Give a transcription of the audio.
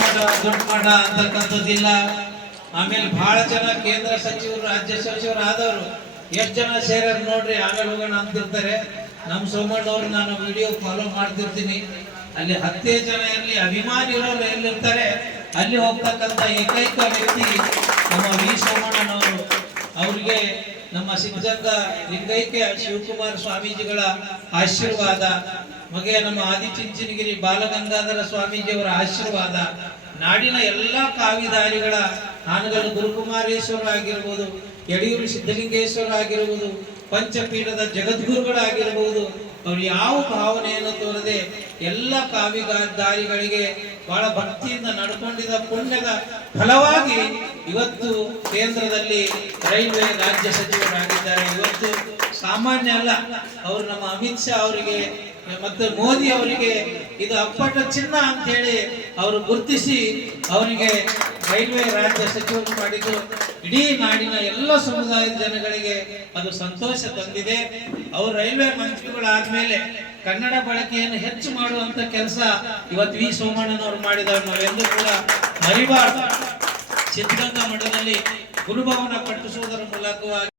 ಮಠ ದೊಡ್ಡ ಮಠ ಅಂತಕ್ಕಂಥದ್ದಿಲ್ಲ. ಆಮೇಲೆ ಬಹಳ ಜನ ಕೇಂದ್ರ ಸಚಿವರು ರಾಜ್ಯ ಸಚಿವರು ಆದವರು ಎಷ್ಟು ಜನ ಸೇರ್ಯಾರ ನೋಡ್ರಿ, ಆಮೇಲೆ ಹೋಗೋಣ ಅಂತಿರ್ತಾರೆ. ನಮ್ಮ ಸೋಮಣ್ಣವ್ರು ನಾನು ವಿಡಿಯೋ ಫಾಲೋ ಮಾಡ್ತಿರ್ತೀನಿ. ಅಲ್ಲಿ 10 ಜನ ಇರಲಿ, ಅಭಿಮಾನಿಗಳು ಎಲ್ಲಿರ್ತಾರೆ ಅಲ್ಲಿ ಹೋಗ್ತಕ್ಕಂಥ ಏಕೈಕ ವ್ಯಕ್ತಿ ನಮ್ಮ ವಿ ಸೋಮಣ್ಣನವರು. ಅವರಿಗೆ ನಮ್ಮ ಸಿದ್ಧಗಂಗ ಲಿಂಗೈಕ್ಯ ಶಿವಕುಮಾರ ಸ್ವಾಮೀಜಿಗಳ ಆಶೀರ್ವಾದ, ಮಗೆ ನಮ್ಮ ಆದಿಚುಂಚನಗಿರಿ ಬಾಲಗಂಗಾಧರ ಸ್ವಾಮೀಜಿಯವರ ಆಶೀರ್ವಾದ, ನಾಡಿನ ಎಲ್ಲ ಕಾವಿದಾರಿಗಳ ಹಾನಗಲ್ ಗುರುಕುಮಾರೇಶ್ವರ ಆಗಿರ್ಬೋದು, ಯಡಿಯೂರು ಸಿದ್ಧಲಿಂಗೇಶ್ವರ ಆಗಿರ್ಬೋದು, ಪಂಚಪೀಠದ ಜಗದ್ಗುರುಗಳಾಗಿರ್ಬೋದು, ಅವ್ರು ಯಾವ ಭಾವನೆಯನ್ನು ತೋರದೆ ಎಲ್ಲ ಕಾವಿದಾರಿಗಳಿಗೆ ಬಹಳ ಭಕ್ತಿಯಿಂದ ನಡ್ಕೊಂಡಿದ್ದ ಪುಣ್ಯದ ಫಲವಾಗಿ ಇವತ್ತು ಕೇಂದ್ರದಲ್ಲಿ ರೈಲ್ವೆ ರಾಜ್ಯ ಸಚಿವರಾಗಿದ್ದಾರೆ. ಇವತ್ತು ಸಾಮಾನ್ಯ ಅಲ್ಲ, ಅವರು ನಮ್ಮ ಅಮಿತ್ ಶಾ ಅವರಿಗೆ ಮತ್ತು ಮೋದಿ ಅವರಿಗೆ ಇದು ಅಪ್ಪಟ ಚಿನ್ನ ಅಂತ ಹೇಳಿ ಅವರು ಗುರುತಿಸಿ ಅವರಿಗೆ ರೈಲ್ವೆ ರಾಜ್ಯ ಸಚಿವರು ಮಾಡಿದ್ದು ಇಡೀ ನಾಡಿನ ಎಲ್ಲ ಸಮುದಾಯದ ಜನಗಳಿಗೆ ಅದು ಸಂತೋಷ ತಂದಿದೆ. ಅವರು ರೈಲ್ವೆ ಮಂತ್ರಿಗಳಾದ್ಮೇಲೆ ಕನ್ನಡ ಬಳಕೆಯನ್ನು ಹೆಚ್ಚು ಮಾಡುವಂತ ಕೆಲಸ ಇವತ್ತು ವಿ ಸೋಮಣ್ಣನವರು ಮಾಡಿದವರು ನಾವೆಂದೂ ಕೂಡ ಮರಿಬಾರದು. ಸಿದ್ಧಗಂಗಾ ಮಠದಲ್ಲಿ ಗುರುಭವನ ಕಟ್ಟಿಸುವುದರ ಮೂಲಕವಾಗಿ